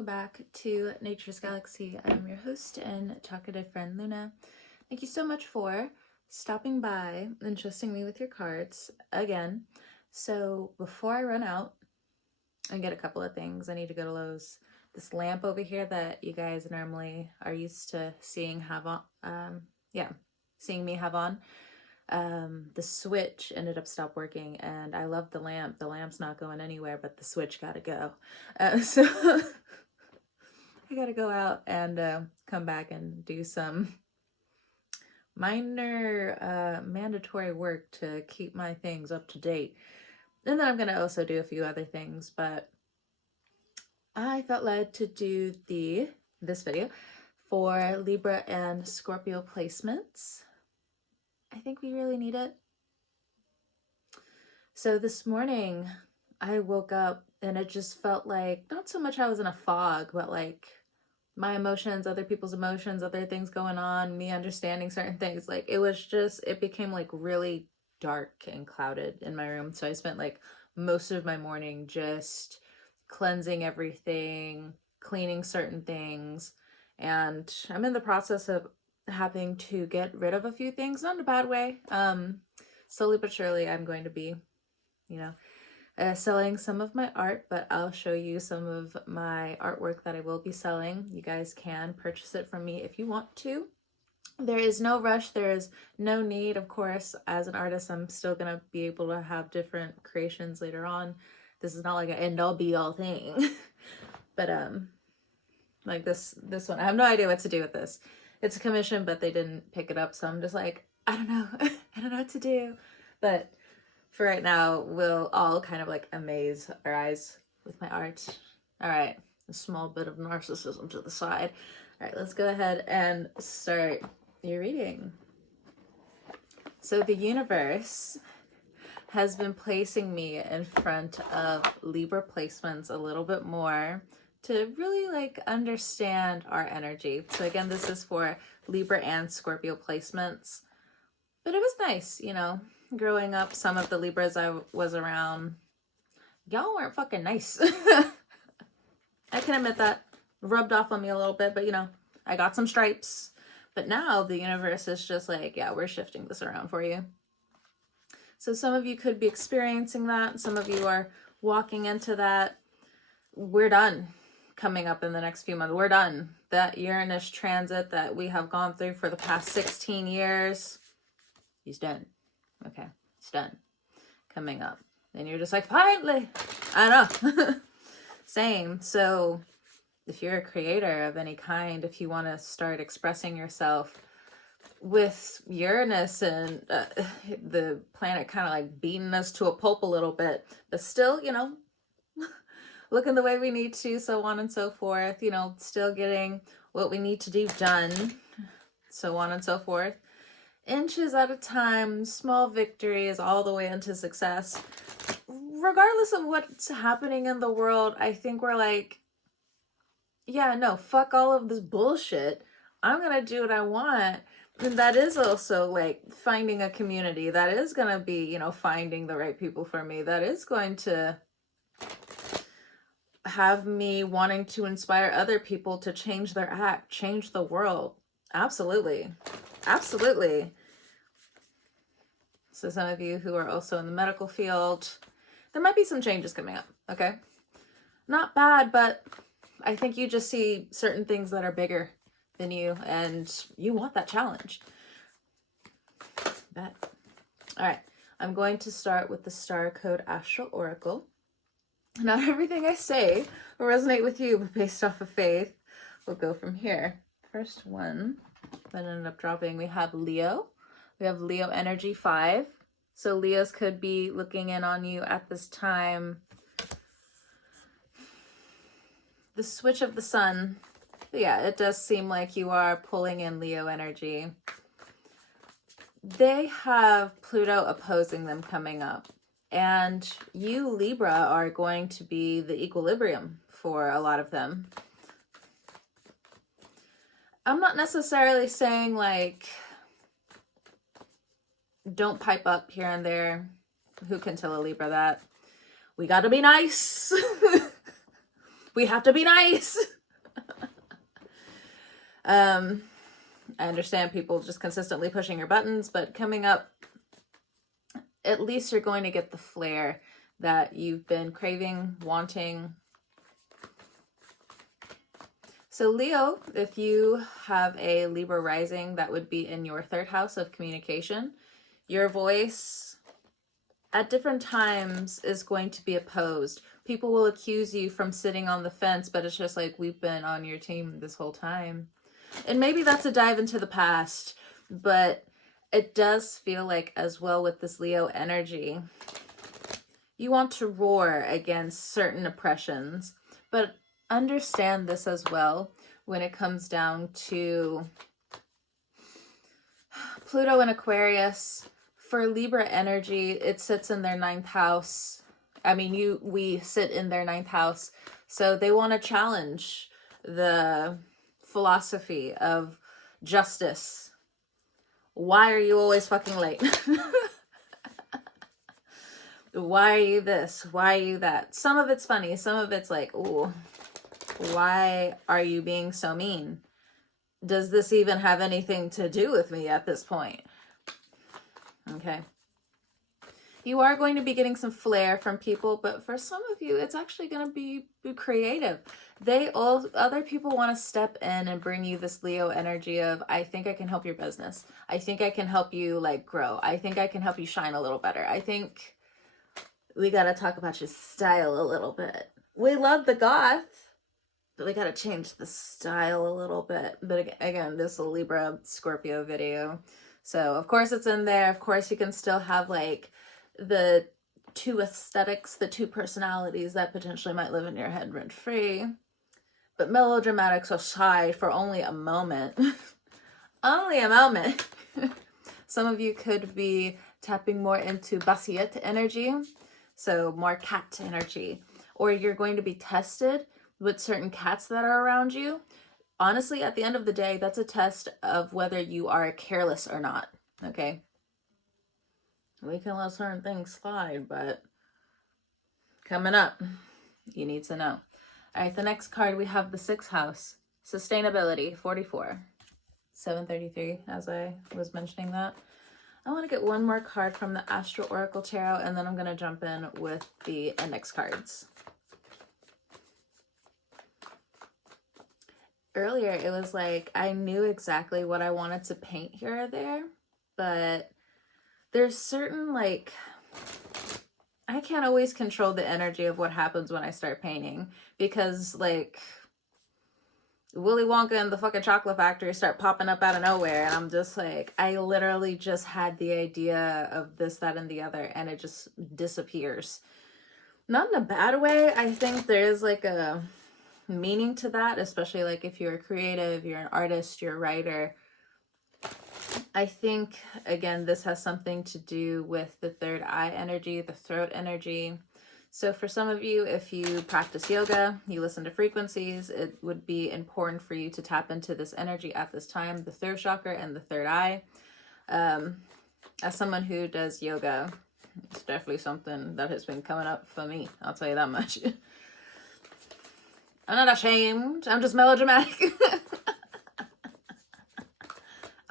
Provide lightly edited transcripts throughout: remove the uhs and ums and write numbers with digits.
welcome back to Nature's Galaxy. I'm your host and talkative friend, Luna. Thank you so much for stopping by and trusting me with your cards again. So before I run out and get a couple of things, I need to go to Lowe's. This lamp over here that you guys normally are used to seeing me have on. The switch ended up stop working, and I love the lamp. The lamp's not going anywhere, but the switch gotta go. So I gotta go out and come back and do some minor mandatory work to keep my things up to date. And then I'm gonna also do a few other things, but I felt led to do this video for Libra and Scorpio placements. I think we really need it. So this morning I woke up and it just felt like, not so much I was in a fog, but like my emotions, other people's emotions, other things going on, me understanding certain things. Like it became like really dark and clouded in my room. So I spent like most of my morning just cleansing everything, cleaning certain things. And I'm in the process of having to get rid of a few things, not in a bad way. Slowly but surely I'm going to be, selling some of my art, but I'll show you some of my artwork that I will be selling. You guys can purchase it from me if you want to. There is no rush. There is no need. Of course, as an artist, I'm still going to be able to have different creations later on. This is not like an end-all be-all thing. But like this one, I have no idea what to do with this. It's a commission, but they didn't pick it up, so I'm just like, I don't know. I don't know what to do. But for right now, we'll all kind of like amaze our eyes with my art. All right, a small bit of narcissism to the side. All right, let's go ahead and start your reading. So the universe has been placing me in front of Libra placements a little bit more to really like understand our energy. So again, this is for Libra and Scorpio placements. But it was nice, growing up, some of the Libras I was around, y'all weren't fucking nice. I can admit that. Rubbed off on me a little bit, but I got some stripes. But now the universe is just like, yeah, we're shifting this around for you. So some of you could be experiencing that. Some of you are walking into that. We're done. Coming up in the next few months, we're done. That Uranus transit that we have gone through for the past 16 years, he's done. Okay, it's done. Coming up. And you're just like, finally. I know. Same. So if you're a creator of any kind, if you want to start expressing yourself with Uranus and the planet kind of like beating us to a pulp a little bit, but still, looking the way we need to, so on and so forth, still getting what we need to do done, so on and so forth. Inches at a time, small victories, all the way into success. Regardless of what's happening in the world, I think we're like, yeah, no, fuck all of this bullshit. I'm gonna do what I want. And that is also like finding a community. That is gonna be, finding the right people for me. That is going to have me wanting to inspire other people to change their act, change the world. Absolutely. Absolutely. So some of you who are also in the medical field, there might be some changes coming up, okay? Not bad, but I think you just see certain things that are bigger than you, and you want that challenge. Bet. All right, I'm going to start with the Star Code Astral Oracle. Not everything I say will resonate with you, but based off of faith, we'll go from here. First one that ended up dropping, we have Leo. We have Leo Energy 5. So Leos could be looking in on you at this time. The switch of the sun. Yeah, it does seem like you are pulling in Leo energy. They have Pluto opposing them coming up. And you, Libra, are going to be the equilibrium for a lot of them. I'm not necessarily saying like, don't pipe up here and there. Who can tell a Libra that? We gotta be nice. We have to be nice. I understand people just consistently pushing your buttons, but coming up, at least you're going to get the flair that you've been craving, wanting. So Leo, if you have a Libra rising, that would be in your third house of communication. Your voice at different times is going to be opposed. People will accuse you from sitting on the fence, but it's just like, we've been on your team this whole time. And maybe that's a dive into the past, but it does feel like as well with this Leo energy, you want to roar against certain oppressions, but understand this as well when it comes down to Pluto and Aquarius. For Libra energy, it sits in their 9th house. I mean, we sit in their 9th house. So they want to challenge the philosophy of justice. Why are you always fucking late? Why are you this? Why are you that? Some of it's funny. Some of it's like, ooh, why are you being so mean? Does this even have anything to do with me at this point? Okay. You are going to be getting some flair from people, but for some of you, it's actually going to be creative. Other people want to step in and bring you this Leo energy of, I think I can help your business. I think I can help you like grow. I think I can help you shine a little better. I think we got to talk about your style a little bit. We love the goth, but we got to change the style a little bit. But again, this is a Libra Scorpio video. So of course it's in there. Of course you can still have like the two aesthetics, the two personalities that potentially might live in your head rent free. But melodramatics aside for only a moment. Only a moment. Some of you could be tapping more into Basiet energy. So more cat energy. Or you're going to be tested with certain cats that are around you. Honestly, at the end of the day, that's a test of whether you are careless or not. Okay? We can let certain things slide, but coming up, you need to know. All right, the next card, we have the 6th house. Sustainability, 44. 733, as I was mentioning that. I want to get one more card from the Astro Oracle Tarot, and then I'm going to jump in with the index cards. Earlier, it was like I knew exactly what I wanted to paint here or there, but there's certain, like, I can't always control the energy of what happens when I start painting, because, like, Willy Wonka and the fucking chocolate factory start popping up out of nowhere, and I'm just like, I literally just had the idea of this, that, and the other, and it just disappears. Not in a bad way. I think there's like a meaning to that, especially like if you're a creative, you're an artist, you're a writer. I think, again, this has something to do with the third eye energy, the throat energy. So for some of you, if you practice yoga, you listen to frequencies, it would be important for you to tap into this energy at this time, the throat chakra and the third eye. As someone who does yoga, it's definitely something that has been coming up for me. I'll tell you that much. I'm not ashamed. I'm just melodramatic.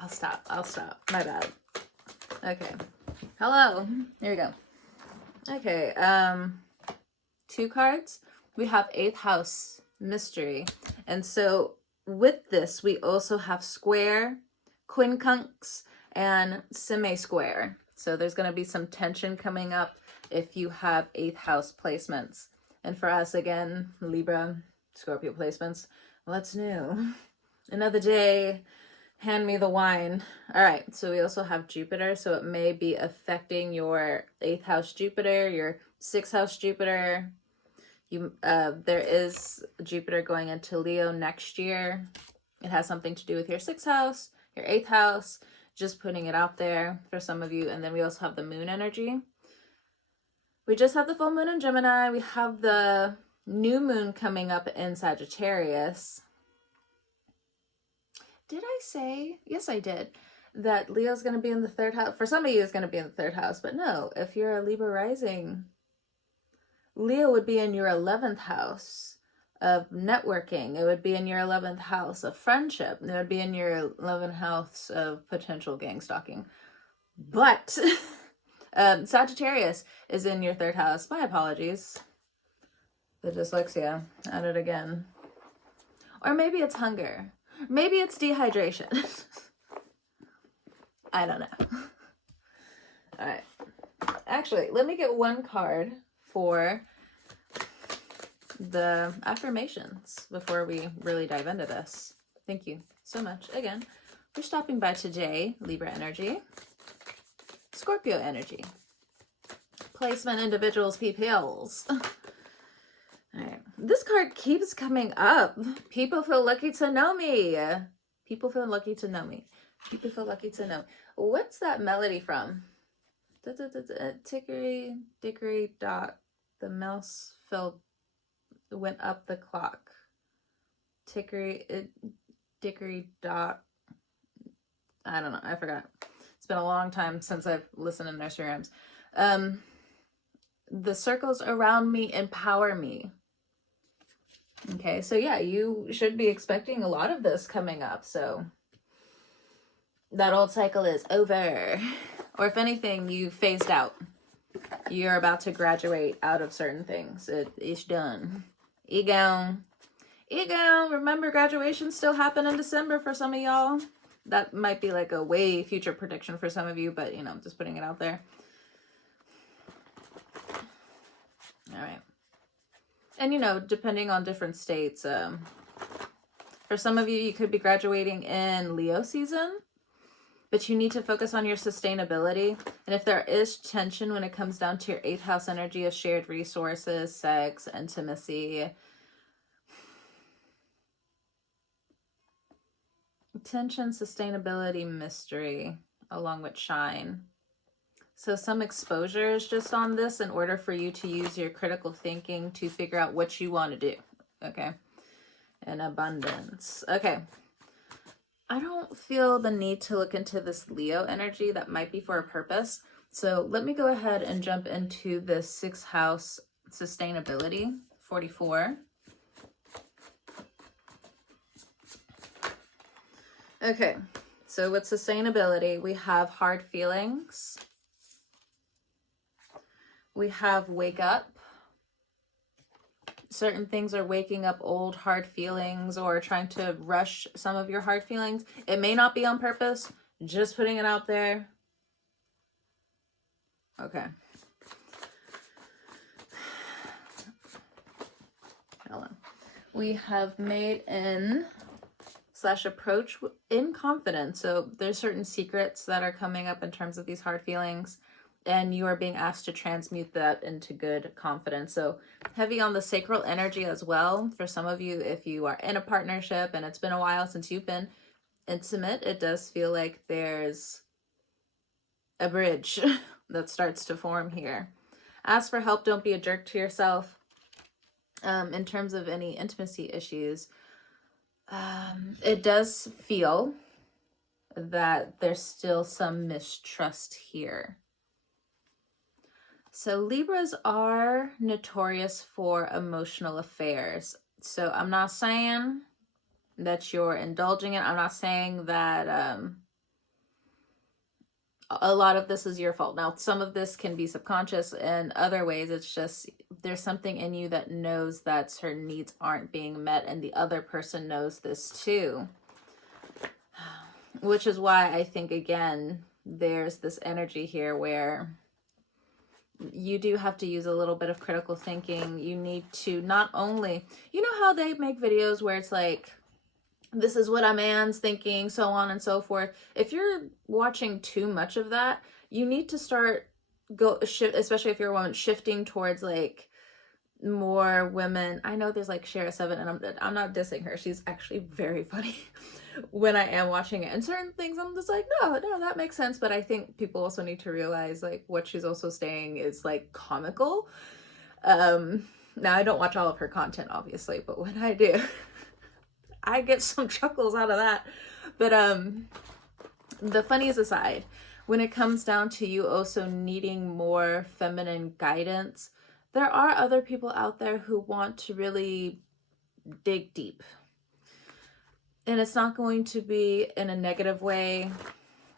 I'll stop. My bad. Okay. Hello. Here we go. Okay. 2 cards. We have 8th house mystery. And so with this, we also have square, quincunx, and semi-square. So there's going to be some tension coming up if you have 8th house placements. And for us, again, Libra, Scorpio placements, well, that's new. Another day, hand me the wine. All right, so we also have Jupiter, so it may be affecting your 8th house Jupiter, your 6th house Jupiter. There is Jupiter going into Leo next year. It has something to do with your 6th house, your 8th house, just putting it out there for some of you. And then we also have the moon energy. We just had the full moon in Gemini. We have the new moon coming up in Sagittarius. Did I say? Yes, I did. That Leo's going to be in the 3rd house. For some of you, it's going to be in the 3rd house. But no, if you're a Libra rising, Leo would be in your 11th house of networking. It would be in your 11th house of friendship. It would be in your 11th house of potential gang stalking. But Sagittarius is in your 3rd house. My apologies. The dyslexia at it again. Or maybe it's hunger. Maybe it's dehydration. I don't know. All right. Actually, let me get one card for the affirmations before we really dive into this. Thank you so much again for stopping by today, Libra energy, Scorpio energy, placement individuals, PPLs. All right. This card keeps coming up. People feel lucky to know me. People feel lucky to know me. People feel lucky to know. What's that melody from? Tickery, dickory, dock. The mouse went up the clock. Tickery, dickory, dock. I don't know. I forgot. It's been a long time since I've listened to nursery rhymes. The circles around me empower me. Okay, so yeah, you should be expecting a lot of this coming up. So that old cycle is over. Or if anything, you phased out. You're about to graduate out of certain things. It's done. Ego. Remember, graduations still happen in December for some of y'all. That might be like a way future prediction for some of you, but you know, just putting it out there. All right. And you know, depending on different states, for some of you, you could be graduating in Leo season, but you need to focus on your sustainability. And if there is tension when it comes down to your 8th house energy of shared resources, sex, intimacy, tension, sustainability, mystery, along with shine. So some exposure is just on this in order for you to use your critical thinking to figure out what you want to do. Okay. And abundance. Okay. I don't feel the need to look into this Leo energy. That might be for a purpose. So let me go ahead and jump into the 6th house sustainability, 44. Okay. So with sustainability, we have hard feelings. We have wake up. Certain things are waking up old hard feelings or trying to rush some of your hard feelings. It may not be on purpose, just putting it out there. Okay. Hold on. We have made in / approach in confidence. So there's certain secrets that are coming up in terms of these hard feelings, and you are being asked to transmute that into good confidence. So heavy on the sacral energy as well. For some of you, if you are in a partnership and it's been a while since you've been intimate, it does feel like there's a bridge that starts to form here. Ask for help. Don't be a jerk to yourself. In terms of any intimacy issues, it does feel that there's still some mistrust here. So Libras are notorious for emotional affairs. So I'm not saying that you're indulging it. I'm not saying that a lot of this is your fault. Now, some of this can be subconscious, and other ways it's just there's something in you that knows that certain needs aren't being met, and the other person knows this too. Which is why I think, again, there's this energy here where you do have to use a little bit of critical thinking. You need to not only, you know how they make videos where it's like, this is what a man's thinking, so on and so forth. If you're watching too much of that, you need to start especially if you're a woman, shifting towards like more women. I know there's like Shara 7, and I'm not dissing her. She's actually very funny when I am watching it. And certain things I'm just like, no, that makes sense. But I think people also need to realize like what she's also saying is like comical. Now I don't watch all of her content, obviously, but when I do, I get some chuckles out of that. But the funnies aside, when it comes down to you also needing more feminine guidance, there are other people out there who want to really dig deep. And it's not going to be in a negative way.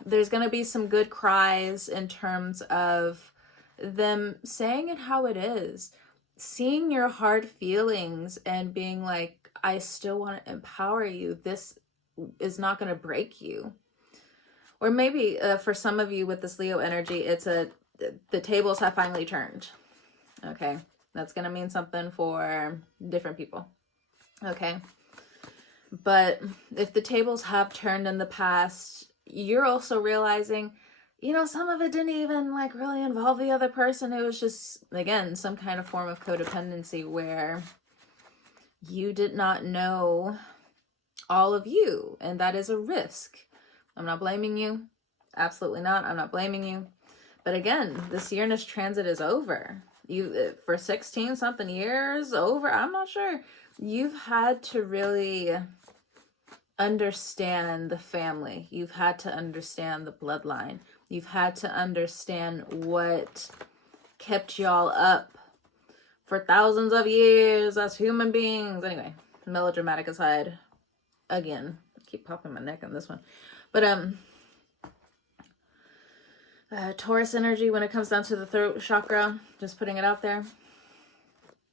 There's going to be some good cries in terms of them saying it how it is. Seeing your hard feelings and being like, I still want to empower you. This is not going to break you. Or maybe for some of you with this Leo energy, it's the tables have finally turned. Okay. That's going to mean something for different people. Okay. But if the tables have turned in the past, you're also realizing, you know, some of it didn't even like really involve the other person. It was just, again, some kind of form of codependency where you did not know all of you. And that is a risk. I'm not blaming you. Absolutely not. I'm not blaming you. But again, this Uranus transit is over. You, for 16 something years over, I'm not sure. You've had to really understand the family. You've had to understand the bloodline. You've had to understand what kept y'all up for thousands of years as human beings. Anyway, melodramatic aside, again, I keep popping my neck on this one. But Taurus energy when it comes down to the throat chakra, just putting it out there,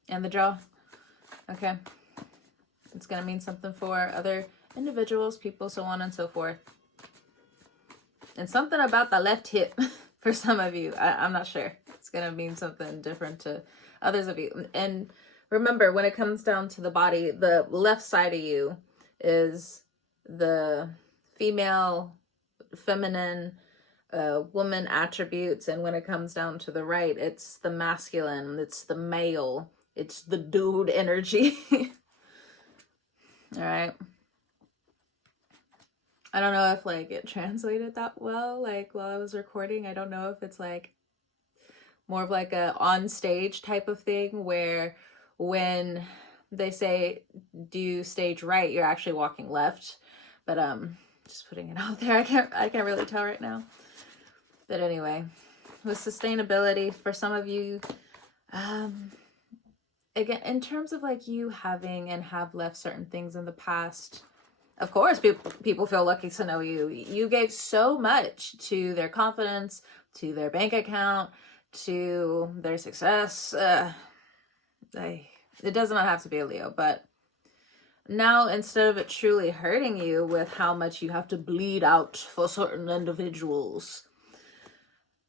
and the jaw. Okay, it's gonna mean something for other individuals, people, so on and so forth. And something about the left hip for some of you, I'm not sure. It's gonna mean something different to others of you. And remember, when it comes down to the body, the left side of you is the female, feminine, woman attributes, and when it comes down to the right, it's the masculine, it's the male, it's the dude energy. All right. I don't know if like it translated that well, like while I was recording. I don't know if it's like more of like a on stage type of thing where when they say do stage right, you're actually walking left. But just putting it out there. I can't really tell right now. But anyway, with sustainability, for some of you, again, in terms of like you having and have left certain things in the past, of course, people feel lucky to know you. You gave so much to their confidence, to their bank account, to their success. It does not have to be a Leo, but now instead of it truly hurting you with how much you have to bleed out for certain individuals,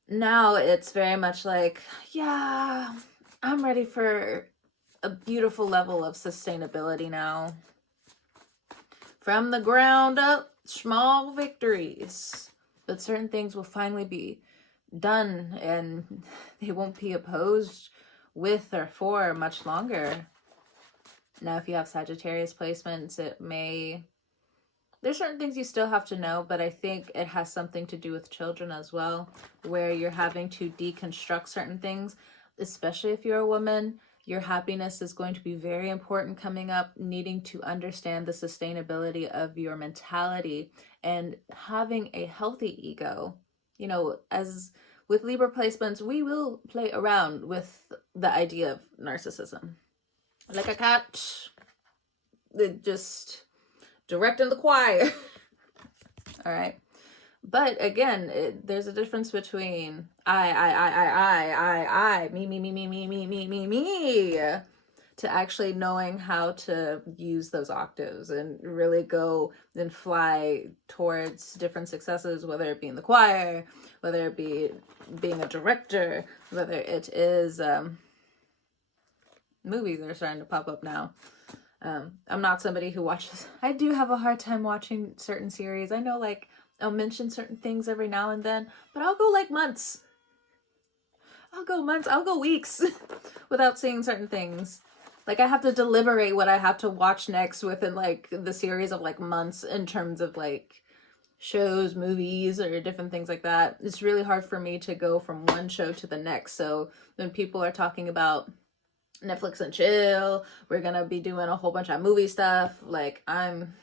now it's very much like, yeah, I'm ready for a beautiful level of sustainability now. From the ground up, small victories. But certain things will finally be done and they won't be opposed with or for much longer. Now, if you have Sagittarius placements, it may... There's certain things you still have to know, but I think it has something to do with children as well, where you're having to deconstruct certain things, especially if you're a woman. Your happiness is going to be very important coming up, needing to understand the sustainability of your mentality and having a healthy ego. You know, as with Libra placements, we will play around with the idea of narcissism. Like a cat, just directing the choir. All right. But again, there's a difference between I, me, to actually knowing how to use those octaves and really go and fly towards different successes, whether it be in the choir, whether it be being a director, whether it is movies are starting to pop up now. I'm not somebody who watches. I do have a hard time watching certain series. I know, like, I'll mention certain things every now and then, but I'll go like months. I'll go weeks without seeing certain things. Like, I have to deliberate what I have to watch next within like the series of like months in terms of like shows, movies, or different things like that. It's really hard for me to go from one show to the next. So when people are talking about Netflix and chill, we're gonna be doing a whole bunch of movie stuff, like I'm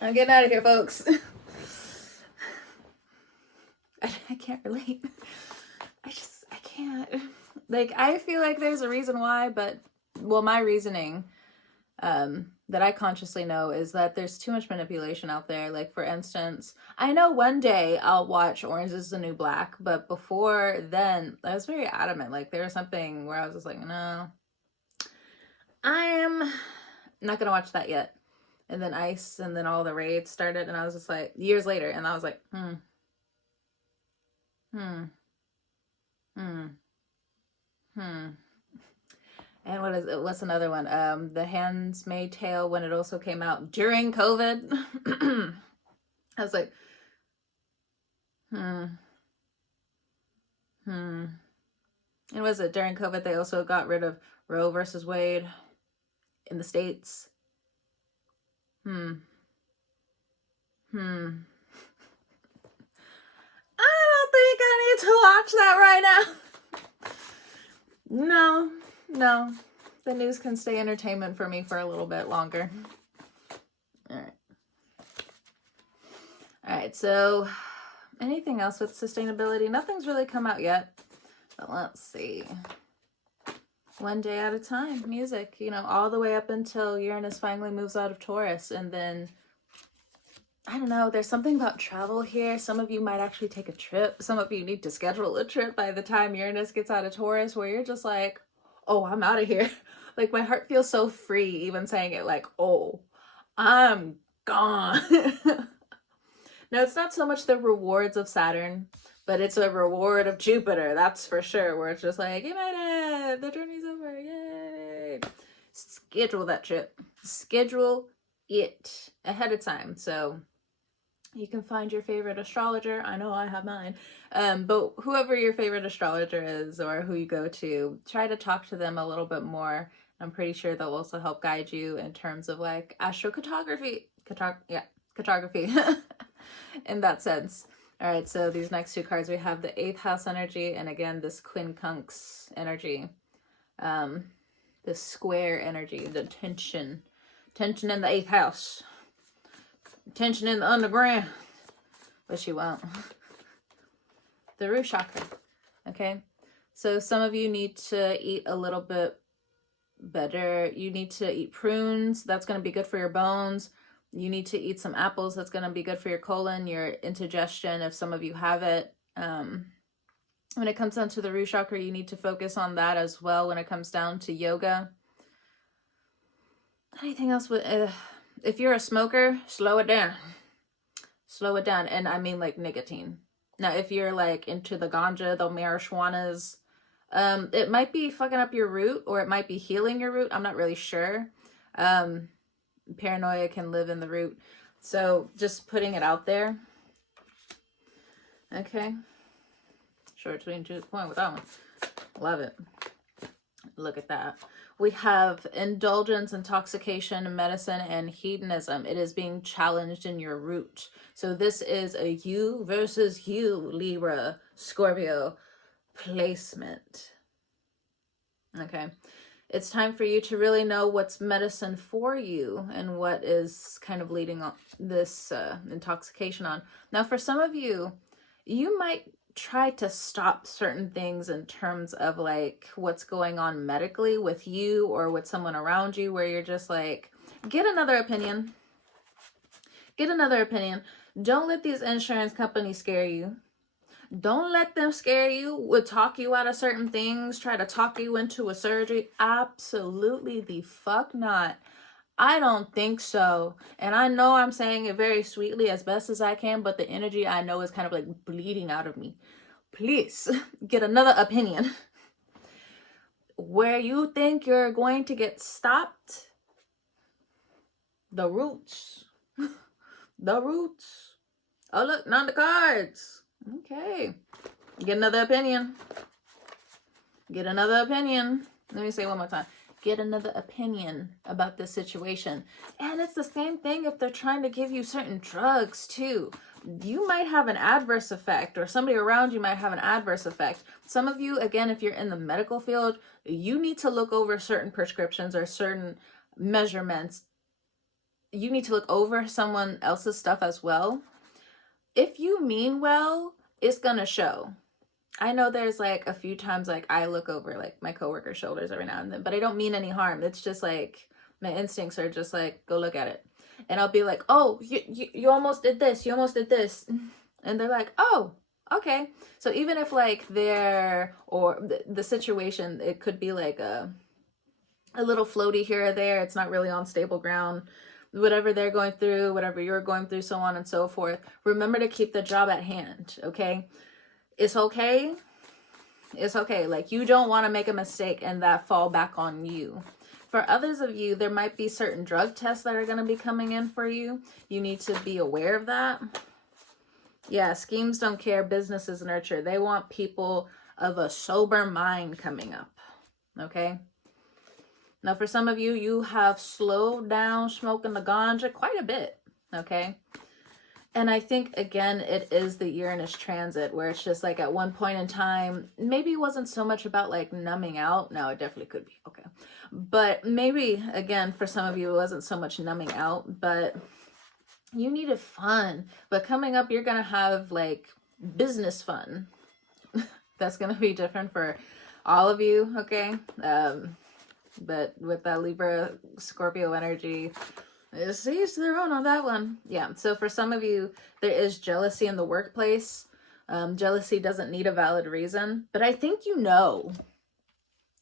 getting out of here, folks. I can't relate. I can't. Like, I feel like there's a reason why, but well, my reasoning that I consciously know is that there's too much manipulation out there. Like, for instance, I know one day I'll watch Orange is the New Black, but before then, I was very adamant. Like, there was something where I was just like, no, I am not gonna watch that yet. And then Ice and then all the raids started, and I was just like, years later, and I was like, And what's another one? The Handmaid's Tale, when it also came out during COVID. I was like, And was it during COVID they also got rid of Roe versus Wade in the States? I don't think I need to watch that right now. No. The news can stay entertainment for me for a little bit longer. All right, so anything else with sustainability? Nothing's really come out yet. But let's see. One day at a time, music, you know, all the way up until Uranus finally moves out of Taurus. And then, I don't know, there's something about travel here. Some of you might actually take a trip. Some of you need to schedule a trip by the time Uranus gets out of Taurus, where you're just like, oh, I'm out of here. Like, my heart feels so free even saying it, like, oh, I'm gone. No, it's not so much the rewards of Saturn, but it's a reward of Jupiter, that's for sure, where it's just like, you made it, the journey's over, yay. Schedule that trip. Schedule it ahead of time. So you can find your favorite astrologer. I know I have mine. But whoever your favorite astrologer is or who you go to, try to talk to them a little bit more. I'm pretty sure they'll also help guide you in terms of like astrocartography. Cartography in that sense. All right, so these next two cards, we have the 8th house energy, and again, this quincunx energy. The square energy, the tension in the 8th house. Tension in the underground. But you won't. The root chakra. Okay. So some of you need to eat a little bit better. You need to eat prunes. That's going to be good for your bones. You need to eat some apples. That's going to be good for your colon, your indigestion, if some of you have it. When it comes down to the root chakra, you need to focus on that as well when it comes down to yoga. Anything else with... if you're a smoker, slow it down. Slow it down. And I mean like nicotine. Now, if you're like into the ganja, the marijuanas, it might be fucking up your root or it might be healing your root. I'm not really sure. Paranoia can live in the root. So just putting it out there. Okay. Short, sweet, and to the point with that one. Love it. Look at that. We have indulgence, intoxication, medicine, and hedonism. It is being challenged in your root. So this is a you versus you, Libra, Scorpio placement. Okay. It's time for you to really know what's medicine for you and what is kind of leading on this intoxication on. Now, for some of you, you might try to stop certain things in terms of like what's going on medically with you or with someone around you, where you're just like, get another opinion. Get another opinion. Don't let these insurance companies scare you. Don't let them scare you, would talk you out of certain things, try to talk you into a surgery. Absolutely the fuck not. I don't think so. And I know I'm saying it very sweetly as best as I can, but the energy I know is kind of like bleeding out of me. Please get another opinion. Where you think you're going to get stopped, the roots. The roots. Oh, look, not the cards. Okay. Get another opinion. Get another opinion. Let me say it one more time. Get another opinion about this situation. And it's the same thing if they're trying to give you certain drugs too. You might have an adverse effect, or somebody around you might have an adverse effect. Some of you, again, if you're in the medical field, you need to look over certain prescriptions or certain measurements. You need to look over someone else's stuff as well. If you mean well, it's gonna show. I know there's like a few times like I look over like my coworker's shoulders every now and then, but I don't mean any harm. It's just like my instincts are just like, go look at it. And I'll be like, oh, you almost did this. You almost did this. And they're like, oh, okay. So even if like or the situation, it could be like a little floaty here or there. It's not really on stable ground. Whatever they're going through, whatever you're going through, so on and so forth. Remember to keep the job at hand, okay? It's okay. It's okay. Like, you don't want to make a mistake and that fall back on you. For others of you, there might be certain drug tests that are going to be coming in for you. You need to be aware of that. Yeah, schemes don't care. Businesses nurture. They want people of a sober mind coming up. Okay? Now, for some of you, you have slowed down smoking the ganja quite a bit. Okay? And I think, again, it is the Uranus transit where it's just like at one point in time, maybe it wasn't so much about like numbing out. No, it definitely could be. Okay. But maybe, again, for some of you, it wasn't so much numbing out, but you needed fun. But coming up, you're going to have like business fun. That's going to be different for all of you. Okay. But with that Libra Scorpio energy, it's each to their own on that one. Yeah, so for some of you, there is jealousy in the workplace. Jealousy doesn't need a valid reason, but I think you know.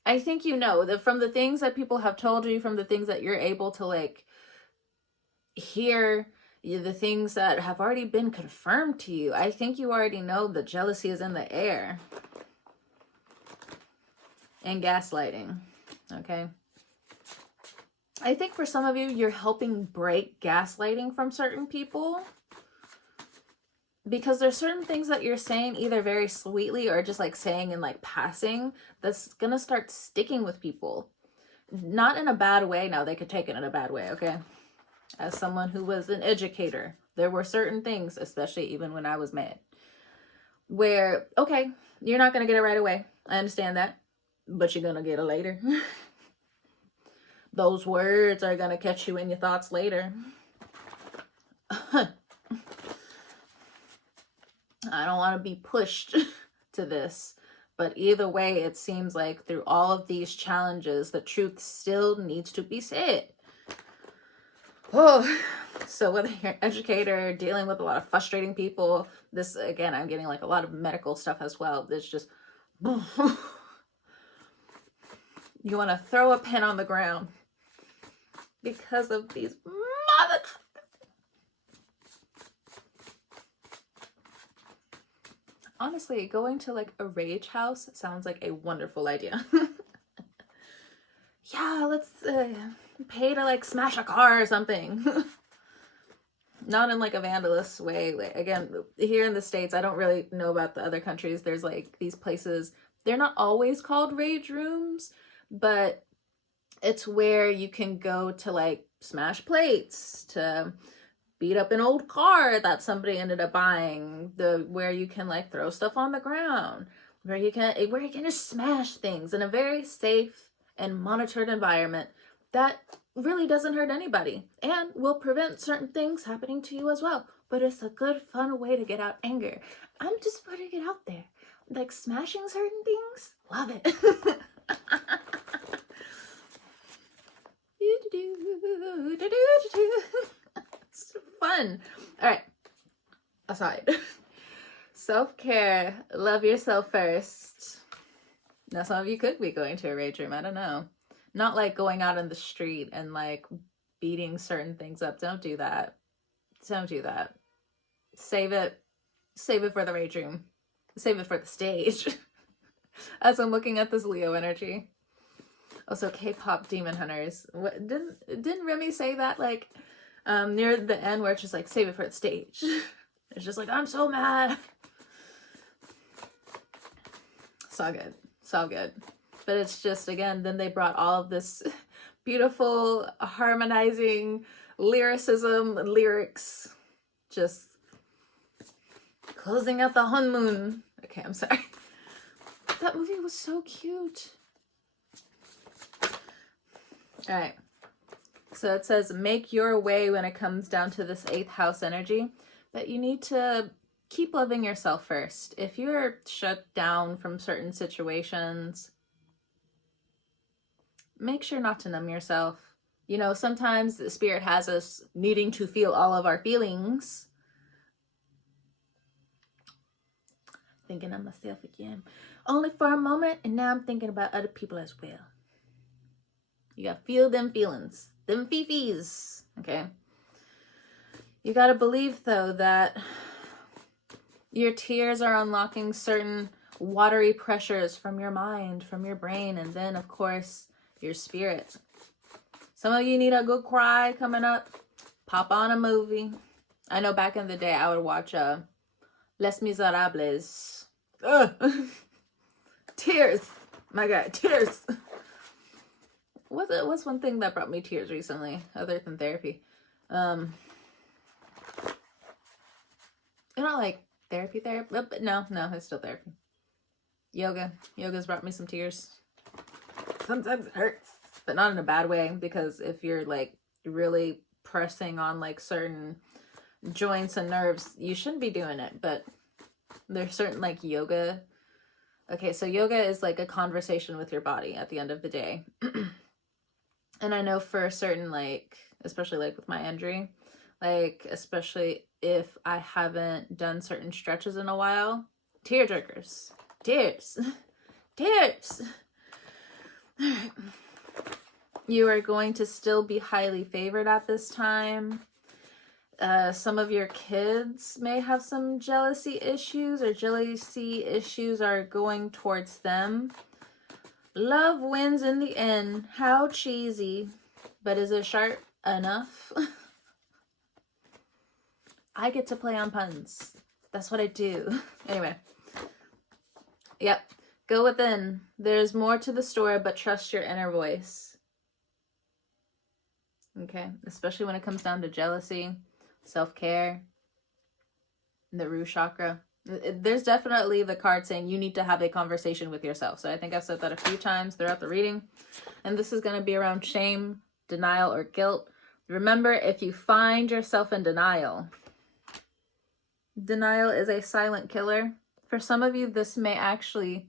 I think you know that from the things that people have told you, from the things that you're able to like hear, the things that have already been confirmed to you, I think you already know that jealousy is in the air. And gaslighting, okay? I think for some of you, you're helping break gaslighting from certain people. Because there's certain things that you're saying either very sweetly or just like saying in like passing that's gonna start sticking with people. Not in a bad way. Now, they could take it in a bad way, okay? As someone who was an educator, there were certain things, especially even when I was mad, where, okay, you're not gonna get it right away. I understand that. But you're gonna get it later. Those words are gonna catch you in your thoughts later. I don't want to be pushed to this, but either way, it seems like through all of these challenges, the truth still needs to be said. Oh, so whether you're an educator, dealing with a lot of frustrating people, this, again, I'm getting like a lot of medical stuff as well. It's just, you want to throw a pen on the ground because of these mother... Honestly, going to like a rage house sounds like a wonderful idea. Yeah, let's pay to like smash a car or something. Not in like a vandalous way. Like, again, here in the States, I don't really know about the other countries. There's like these places, they're not always called rage rooms, but it's where you can go to like smash plates, to beat up an old car that somebody ended up buying, where you can like throw stuff on the ground, where you can just smash things in a very safe and monitored environment that really doesn't hurt anybody and will prevent certain things happening to you as well. But it's a good, fun way to get out anger. I'm just putting it out there. Like smashing certain things, love it. It's fun. All right. Aside. Self-care. Love yourself first. Now, some of you could be going to a rage room. I don't know. Not like going out in the street and like beating certain things up. Don't do that. Don't do that. Save it. Save it for the rage room. Save it for the stage. As I'm looking at this Leo energy. Also, K-pop demon hunters. What didn't Remy say that like near the end where it's just like save it for the stage? It's just like, I'm so mad. It's all good. It's all good. But it's just, again, then they brought all of this beautiful harmonizing lyricism and lyrics, just closing out the honeymoon. Okay, I'm sorry. That movie was so cute. All right. So it says, make your way when it comes down to this 8th house energy, but you need to keep loving yourself first. If you're shut down from certain situations, make sure not to numb yourself. You know, sometimes the spirit has us needing to feel all of our feelings. Thinking of myself again. Only for a moment, and now I'm thinking about other people as well. You gotta feel them feelings. Them fifis. Okay? You gotta believe, though, that your tears are unlocking certain watery pressures from your mind, from your brain, and then, of course, your spirit. Some of you need a good cry coming up. Pop on a movie. I know back in the day I would watch Les Miserables. Ugh. Tears. My God, tears. What's one thing that brought me tears recently, other than therapy? You know, like therapy, but no, it's still therapy. Yoga's brought me some tears. Sometimes it hurts, but not in a bad way, because if you're like really pressing on like certain joints and nerves, you shouldn't be doing it. But there's certain like yoga. Okay, so yoga is like a conversation with your body at the end of the day. And I know for certain, like, especially like with my injury, like, especially if I haven't done certain stretches in a while, tear jerkers, tears, tears. You are going to still be highly favored at this time. Some of your kids may have some jealousy issues, or jealousy issues are going towards them. Love wins in the end. How cheesy. But is it sharp enough? I get to play on puns. That's what I do. Anyway. Yep. Go within. There's more to the story, but trust your inner voice. Okay? Especially when it comes down to jealousy, self-care, the root chakra. There's definitely the card saying you need to have a conversation with yourself. So I think I've said that a few times throughout the reading. And this is going to be around shame, denial, or guilt. Remember, if you find yourself in denial, denial is a silent killer. For some of you, this may actually,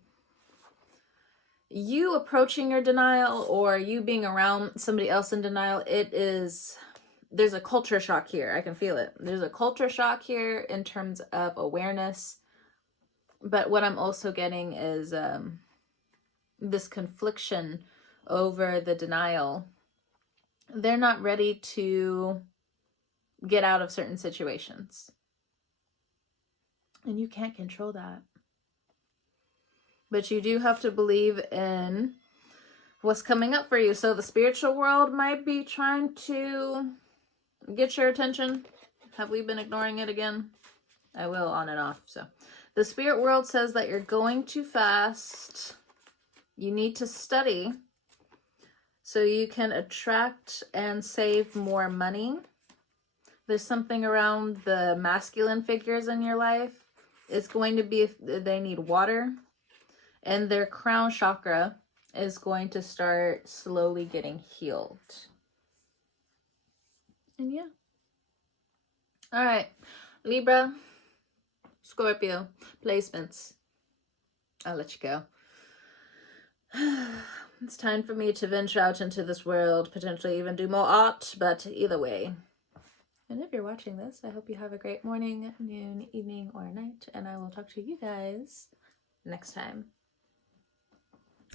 you approaching your denial or you being around somebody else in denial, there's a culture shock here. I can feel it. There's a culture shock here in terms of awareness. But what I'm also getting is this confliction over the denial. They're not ready to get out of certain situations. And you can't control that. But you do have to believe in what's coming up for you. So the spiritual world might be trying to get your attention. Have we been ignoring it again? I will on and off. So the spirit world says that you're going too fast. You need to study so you can attract and save more money. There's something around the masculine figures in your life. It's going to be if they need water, and their crown chakra is going to start slowly getting healed. And yeah. All right. Libra, Scorpio, placements. I'll let you go. It's time for me to venture out into this world, potentially even do more art, but either way. And if you're watching this, I hope you have a great morning, noon, evening, or night, and I will talk to you guys next time.